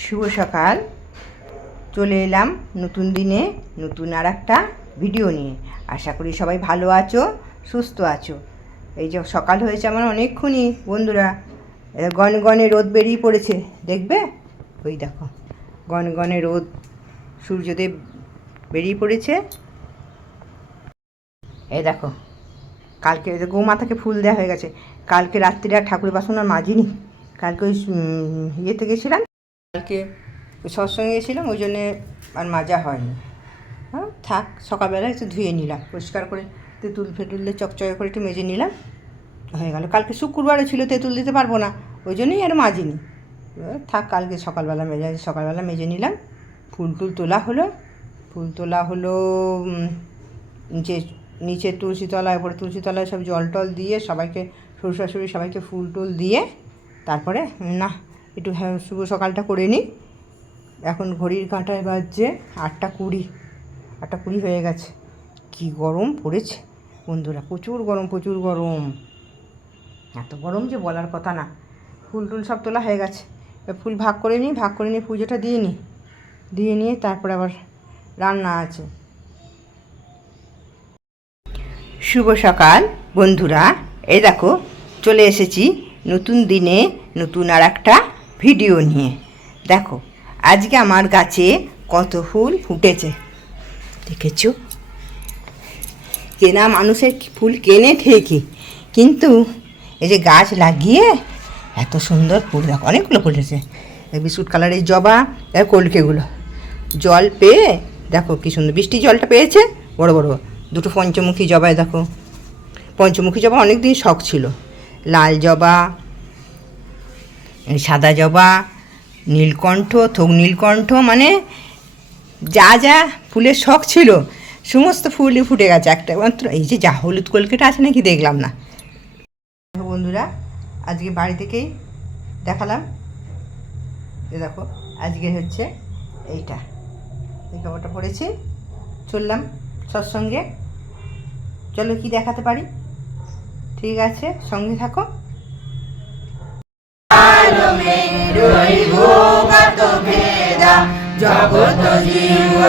শুভ সকাল। চলে এলাম নতুন দিনে নতুন আর একটা ভিডিও নিয়ে। আশা করি সবাই ভালো আছো, সুস্থ আছো। এই যে সকাল হয়েছে আমার অনেকক্ষণই বন্ধুরা, গনগনে রোদ বেরিয়ে পড়েছে, দেখবে ওই দেখো গনগনে রোদ, সূর্যদেব বেরিয়ে পড়েছে। এই দেখো কালকে গোমাতাকে ফুল দেওয়া হয়ে গেছে। কালকে রাত্রিরে আর ঠাকুরের বাসন আর মাজিনি, কালকে ওই ইয়েতে গেছিলাম, কালকে সৎসঙ্গে গেছিলাম, ওই জন্যে আর মাজা হয়নি। হ্যাঁ থাক, সকালবেলা একটু ধুয়ে নিলাম পরিষ্কার করে, তেঁতুল ফেতুল দিয়ে চকচকে করে একটু মেজে নিলাম, হয়ে গেল। কালকে শুক্রবারে ছিল, তেঁতুল দিতে পারবো না, ওই জন্যই আর মাজিনি। থাক, কালকে সকালবেলা মেজে নিলাম। ফুল টুল তোলা হলো, ফুল তোলা হলো নিচে তুলসীতলায়, ওপরে তুলসীতলায় সব জল টল দিয়ে সবাইকে, শ্বশুর শাশুড়ি সবাইকে ফুল টুল দিয়ে তারপরে না একটু শুভ সকালটা করে নিই। এখন ঘড়ির কাঁটায় বাজছে 8:20 হয়ে গেছে। কি গরম পড়েছে বন্ধুরা, প্রচুর গরম, এত গরম যে বলার কথা না। ফুল টুল সব তোলা হয়ে গেছে, ফুল ভাগ করে নিয়ে পুজোটা দিয়ে নিয়ে তারপরে আবার রান্না আছে। শুভ সকাল বন্ধুরা, এই দেখো চলে এসেছি নতুন দিনে নতুন আর একটা ভিডিও নিয়ে। দেখো আজকে আমার গাছে কত ফুল ফুটেছে দেখেছো। কেনা মানুষের ফুল কেনে ঠিকই, কিন্তু এই যে গাছ লাগিয়ে এত সুন্দর ফুল, দেখো অনেকগুলো ফুটেছে। বিস্কুট কালারের জবা, দেখো কলকেগুলো জল পেয়ে দেখো কি সুন্দর, বৃষ্টি জলটা পেয়েছে। বড় বড় দুটো পঞ্চমুখী জবায়, দেখো পঞ্চমুখী জবা অনেক দিন শখ ছিল। লাল জবা, সাদা জবা, নীলকণ্ঠ, থোক নীলকণ্ঠ, মানে যা যা ফুলের শখ ছিল সমস্ত ফুলই ফুটে গেছে। একটা মাত্র এই যে যা হলুদ কলকেটা আছে নাকি দেখলাম না। বন্ধুরা আজকে বাড়ি থেকেই দেখালাম, দেখো আজকে হচ্ছে এইটা, এই খবরটা পড়েছি, চললাম সৎসঙ্গে। চলো কি দেখাতে পারি, ঠিক আছে সঙ্গে থাকো। জগত জীব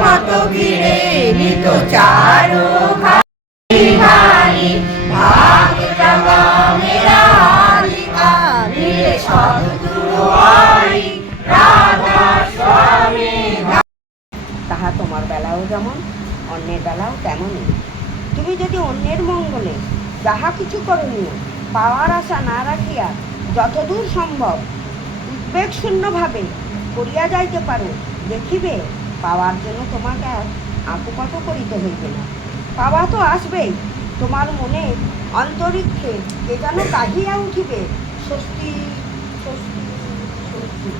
মত ঘিরে নিত চারু খাই ভাগ জগা মেরা হারিকা মিলে সদ্গুরু হই রাধা স্বামী। তাহা তোমার বেলাও যেমন অন্যের বেলাও তেমনই। তুমি যদি অন্যের মঙ্গলে যাহা কিছু করণীয় পাওয়ার আশা না রাখিয়া যতদূর সম্ভব উদ্বেগ শূন্যভাবে করিয়া যাইতে পারো, দেখিবে পাওয়ার জন্য তোমাকে আঁকুপাকু করিতে হইবে না। পাওয়া তো আসবেই, তোমার মনে অন্তরিক্ষে কে যেন কাঁদিয়া উঠিবে, স্বস্তি স্বস্তি স্বস্তি।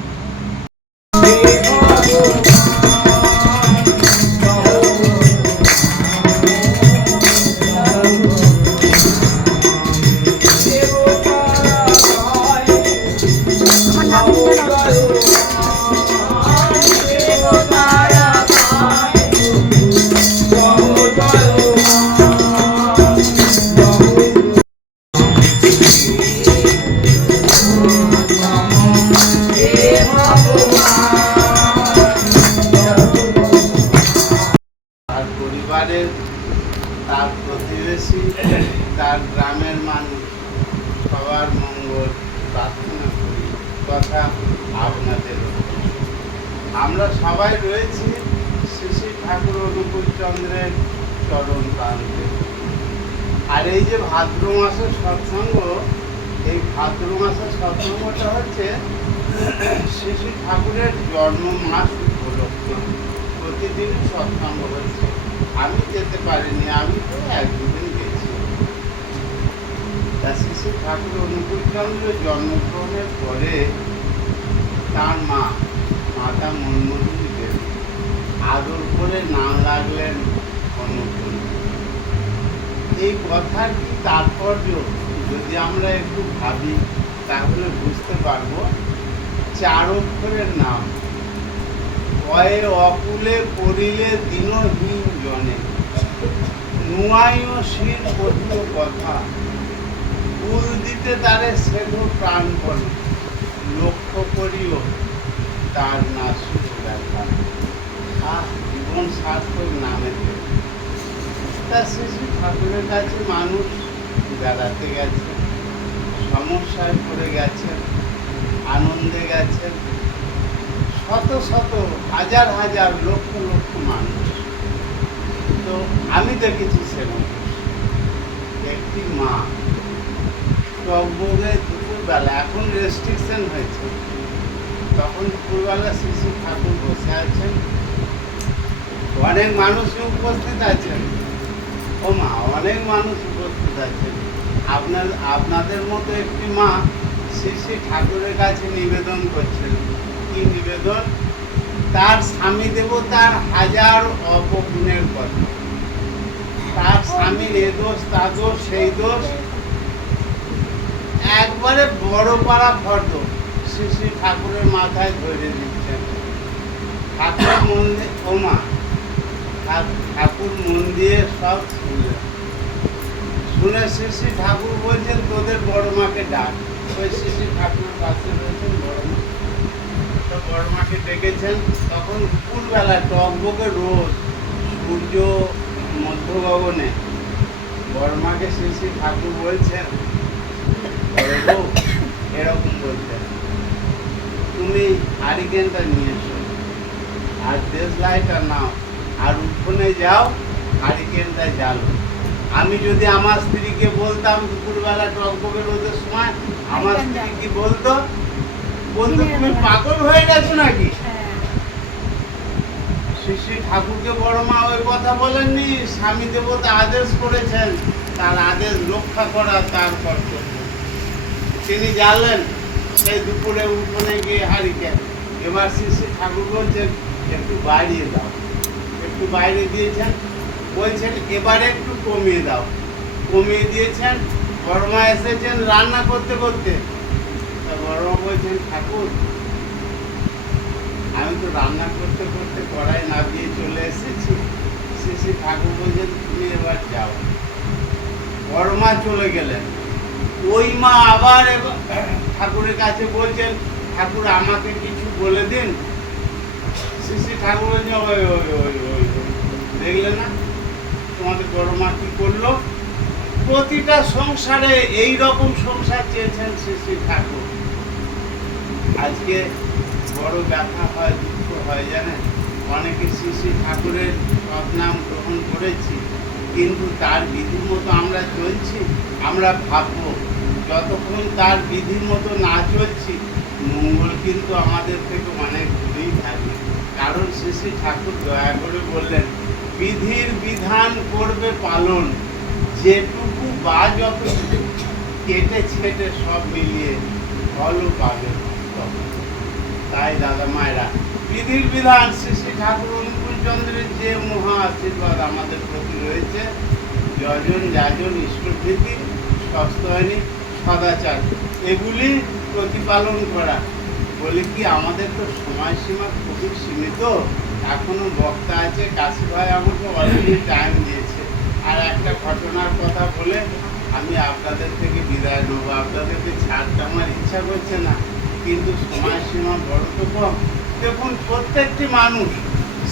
তার প্রতিবেশী, তার গ্রামের মানুষ সবার মঙ্গল প্রার্থনা করি তথা আপনাদের। আমরা সবাই রয়েছি শ্রী শ্রী ঠাকুর অনুকূল চন্দ্রের চরণ প্রান্তে। আর এই যে ভাদ্র মাসের সৎসঙ্গ, এই ভাদ্র মাসের সৎসঙ্গটা হচ্ছে শ্রী শ্রী ঠাকুরের জন্ম মাস উপলক্ষে প্রতিদিন সৎসঙ্গ হচ্ছে। আমি যেতে পারিনি, আমি তো 1-2 দিন গেছি। তা শ্রী শ্রী ঠাকুর অনুকূল চন্দ্রের জন্মগ্রহণের পরে তার মাতা মনমোহিনী দেবী আদর করে নাম লাগলেন অনুকূল। এই কথার কি তাৎপর্য যদি আমরা একটু ভাবি তাহলে বুঝতে পারবো। 4 অক্ষরের নাম, কয়ে অকুলে পড়িলে দিনহীন জনে, নুয়াইও শির কঠিন কথা, ফুল দিতে তারে সেধ প্রাণপণে, লক্ষ্য করিও তার না শুধু ব্যথা, জীবন সার্থক নামে। তা শ্রী শ্রী ঠাকুরের কাছে মানুষ বেড়াতে গেছে, সমস্যায় পড়ে গেছেন, আনন্দে গেছেন, শত শত হাজার হাজার লক্ষ লক্ষ মানুষ। তো আমি দেখেছি সেরকম একটি মা টকবগে দুপুরবেলা, এখন রেস্ট্রিকশন হয়েছে, তখন দুপুরবেলা শ্রী শ্রী ঠাকুর বসে আছেন, অনেক মানুষ উপস্থিত আছেন, ও মা অনেক মানুষ উপস্থিত আছেন। আপনাদের মতো একটি মা শ্রী শ্রী ঠাকুরের কাছে নিবেদন করছেন। কি নিবেদন? তার স্বামী দেবতার হাজার অপগুণের কথা, তার স্বামীর এ দোষ তা দোষ সেই দোষ, একবারে বড় পাড়া ফর্দ শ্রী শ্রী ঠাকুরের মাথায় ধরে দিচ্ছেন। ঠাকুর মন দিয়ে, ও মা ঠাকুর মন দিয়ে সব শুনলেন। শুনে শ্রী শ্রী ঠাকুর বলছেন তোদের বড় মাকে ডাক। ওই শ্রী শ্রী ঠাকুর পাশে রয়েছেন বড় মা, তো বড় মাকে ডেকেছেন। তখন দুপুরবেলা টকবকে রোদ, সূর্য মধ্য গগনে। বড় মাকে শ্রী শ্রী ঠাকুর বলছেন, বড় বউ এরকম বলছেন, তুমি হারিকেনটা নিয়ে এসো আর দেশ লাইটটা নাও আর উঠোনে যাও, হারিকেনটা জ্বালো। আমি যদি আমার স্ত্রীকে বলতাম দুপুরবেলা টকবকে রোদের সময়, আমার স্ত্রী কি বলতো? বলতো তুমি পাগল হয়ে গেছো নাকি? শ্রী শ্রী ঠাকুরকে বড় মা ওই কথা বলেননি, স্বামী দেবতা আদেশ করেছেন, তার আদেশ রক্ষা করা তার কর্তব্য। তিনি জানলেন সেই দুপুরে উঠোনে গিয়ে হারিকেন। এবার শ্রী শ্রী ঠাকুর বলছেন একটু বাড়িয়ে দাও, একটু বাইরে দিয়েছেন, বলছেন এবারে একটু কমিয়ে দাও, কমিয়ে দিয়েছেন। বড় মা এসেছেন রান্না করতে করতে, তা বড় মা বলছেন ঠাকুর আমি তো রান্না করতে করতে কড়াই না দিয়ে চলে এসেছি। শ্রী শ্রী ঠাকুর বলছেন তুমি এবার যাও। বড় মা চলে গেলেন। ওই মা আবার ঠাকুরের কাছে বলছেন ঠাকুর আমাকে কিছু বলে দিন। শ্রী শ্রী ঠাকুর বলছেন ওই ওই ওই ওই দেখলে না তোমাদের বড় মা কি করলো? প্রতিটা সংসারে এই রকম সংসার চেয়েছেন শ্রী শ্রী ঠাকুর। আজকে বড় ব্যথা হয়, দুঃখ হয় জানেন। অনেকে শ্রী শ্রী ঠাকুরের সদনাম গ্রহণ করেছি, কিন্তু তার বিধির মতো আমরা চলছি। আমরা ভাববো যতক্ষণ তার বিধির মতো না চলছি, মঙ্গল কিন্তু আমাদের থেকে অনেক দূরেই থাকবে। কারণ শ্রী শ্রী ঠাকুর দয়া করে বললেন বিধির বিধান করবে পালন, যেটুকু বা যতটুকু কেটে ছেটে সব মিলিয়ে ফলও পাবে। তাই দাদা মায়েরা বিধির বিধান শ্রী শ্রী ঠাকুর অনুকূল চন্দ্রের যে মহা আশীর্বাদ আমাদের প্রতি রয়েছে, যজন যাজন ঈশ্বরভীতি সস্তয়নী সদাচার, এগুলি প্রতিপালন করা। বলে কি আমাদের তো সময়সীমা খুবই সীমিত। এখনো বক্তা আছে, কাশি ভাই আমাকে অলরেডি টাইম দিয়েছে। আর একটা ঘটনার কথা বলে আমি আপনাদের থেকে বিদায় নেবো। আপনাদেরকে ছাড়তে আমার ইচ্ছা করছে না, কিন্তু সময়সীমা বড় তো কম। দেখুন প্রত্যেকটি মানুষ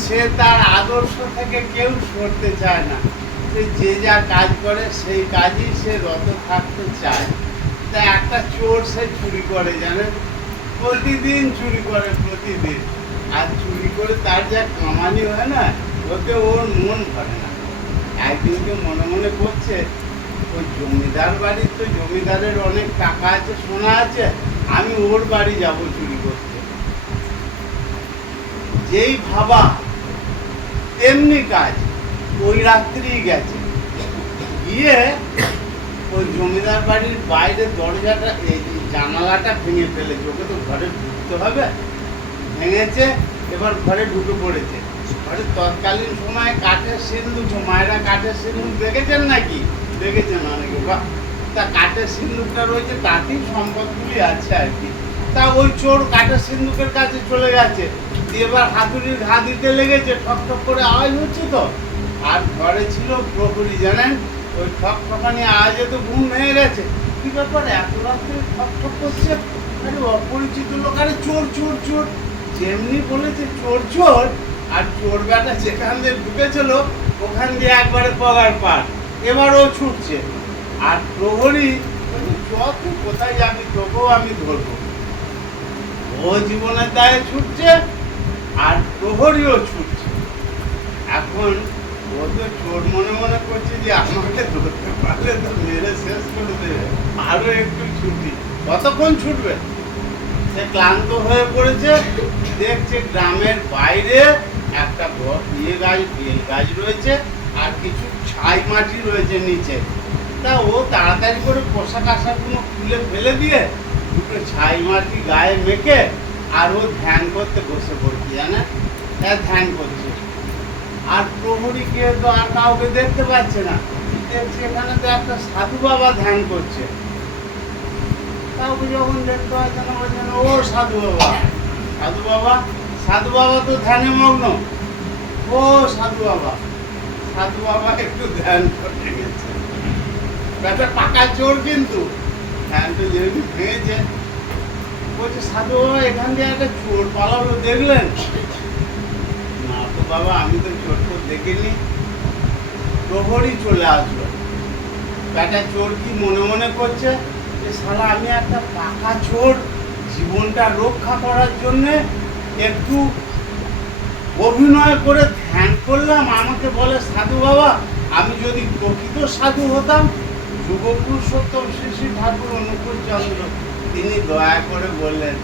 সে তার আদর্শ থেকে কেউ সরতে চায় না। সে যে যা কাজ করে সেই কাজই সে রত থাকতে চায়। তা একটা চোর সে চুরি করে জানেন, প্রতিদিন চুরি করে, প্রতিদিন। আর চুরি করে তার যা কামানি হয় না, ওতে ওর মন ভরে না। একদিনকে মনে মনে করছে ওই জমিদার বাড়ির, তো জমিদারের অনেক টাকা আছে, সোনা আছে, আমি ওর বাড়ি যাব চুরি করতে। যেই ভাবা তেমনি কাজ। ওই রাত্রি গেছে, গিয়ে ওই জমিদার বাড়ির বাইরে দরজাটা, এই জানালাটা ভেঙে ফেলেছে। ওকে তো ঘরে ঢুকতে হবে, ভেঙেছে, এবার ঘরে ঢুকে পড়েছে। ঘরে তৎকালীন সময় কাঠের সিন্দুক, মায়েরা কাঠের সিন্দুক দেখেছেন নাকি? দেখেছেন অনেকে। বা তা কাঠের সিন্দুকটা রয়েছে, তাতেই সম্পদগুলি আছে আর কি। তা ওই চোর কাঠের সিন্দুকের কাছে চলে গেছে, দিয়ে এবার হাতুড়ির ঘা দিতে লেগেছে, ঠক ঠক করে আওয়াজ হচ্ছে তো। আর ঘরে ছিল প্রহরী জানেন, ওই ঠক ঠকানি আওয়াজে তো ঘুম ভেঙে গেছে। কি ব্যাপার এত রাত্রে ঠক ঠক করছে? আরে অপরিচিত লোক, আরে চোর চোর চোর। যেমনি বলেছে চোর চোর, আর চোর বেটা যেখান দিয়ে ঢুকেছিল ওখান দিয়ে একবারে পগার পার, এবার ও ছুটছে। আর প্রহরী বলছে, চল তুই কোথায় যাবি, তোকেও আমি ধরবো। ও জীবনের দায়ে ছুটছে আর প্রহরীও ছুটছে। এখন ও তো চোর মনে মনে করছে যে আমাকে ধরতে পারলে তো মেরে শেষ করে দেবে, আরো একটু ছুটি। কতক্ষণ ছুটবে? সে ক্লান্ত হয়ে পড়েছে, দেখছে গ্রামের বাইরে একটা বেল গাছ রয়েছে আর কিছু ছাই মাটি রয়েছে নিচে। তা ও তাড়াতাড়ি করে পোশাক আশাকগুলো খুলে ফেলে দিয়ে দুটো ছাই মাটি গায়ে মেখে আর ও ধ্যান করতে বসে পড়ছে, জানে ধ্যান করছে। আর প্রহরীকে তো আর কাউকে দেখতে পাচ্ছে না, দেখছে এখানে তো একটা সাধু বাবা ধ্যান করছে। কাউকে যখন দেখতে পাচ্ছে না, বলছেন ও সাধু বাবা, সাধু বাবা, সাধু বাবা তো ধ্যানে মগ্ন। ও সাধু বাবা, সাধু বাবা একটু ধ্যান করতে গেছে। ব্যাটা পাকা চোর, কিন্তু ধ্যানটা যেহেতু ভেঙেছে, বলছে সাধু বাবা এখান দিয়ে একটা চোর পালালো, দেখলেন? না তো বাবা, আমি তো চোর তো দেখিনি। প্রহরী চলে আসলো। ব্যাটা চোর কি মনে মনে করছে যে শালা আমি একটা পাকা চোর, জীবনটা রক্ষা করার জন্যে একটু অভিনয় করে ধ্যান করলাম, আমাকে বলে সাধু বাবা। আমি যদি প্রকৃত সাধু হতাম, যুগপুরুষোত্তম শ্রী শ্রী ঠাকুর অনুকূল চন্দ্র তিনি দয়া করে বললেন,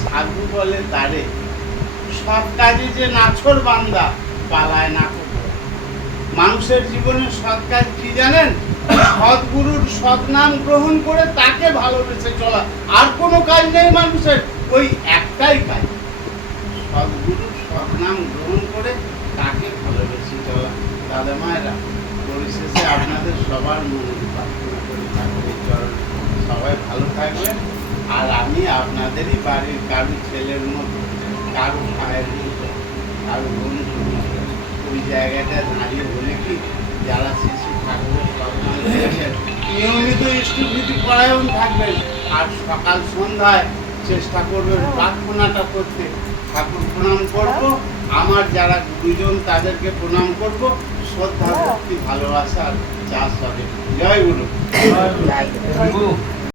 সাধু বলে তারে সৎ কাজে যে নাছর বান্দা পালায় না করব। মানুষের জীবনে সৎ কাজ কি জানেন? সদ্গুরুর সৎনাম গ্রহণ করে তাকে ভালোবেসে চলা। আর কোনো কাজ নেই মানুষের, ওই একটাই কাজ, সদ্গুরুর সৎনাম গ্রহণ করে তাকে ভালোবেসে চলা। দাদা মায়েরা, পরিশেষে আপনাদের সবার মনে প্রার্থনা করি ঠাকুরের চরণ সবাই ভালো থাকবেন। আর আমি আপনাদেরই বাড়ির কারু ছেলের মতো, কারু ভাইয়ের মতো, কারু বন্ধুর মতো ওই জায়গাটা দাঁড়িয়ে বলে কি, যারা শিশু ঠাকুরের সন্ধান পেয়েছেন নিয়মিত ইষ্টভীতি পরায়ণ থাকবেন। আর সকাল সন্ধ্যায় চেষ্টা করবেন প্রার্থনাটা করতে। ঠাকুর প্রণাম করব, আমার যারা গুরুজন তাদেরকে প্রণাম করব, শ্রদ্ধা ভক্তি ভালোবাসার চাষ হবে। জয় গুরু। জয় গুরু।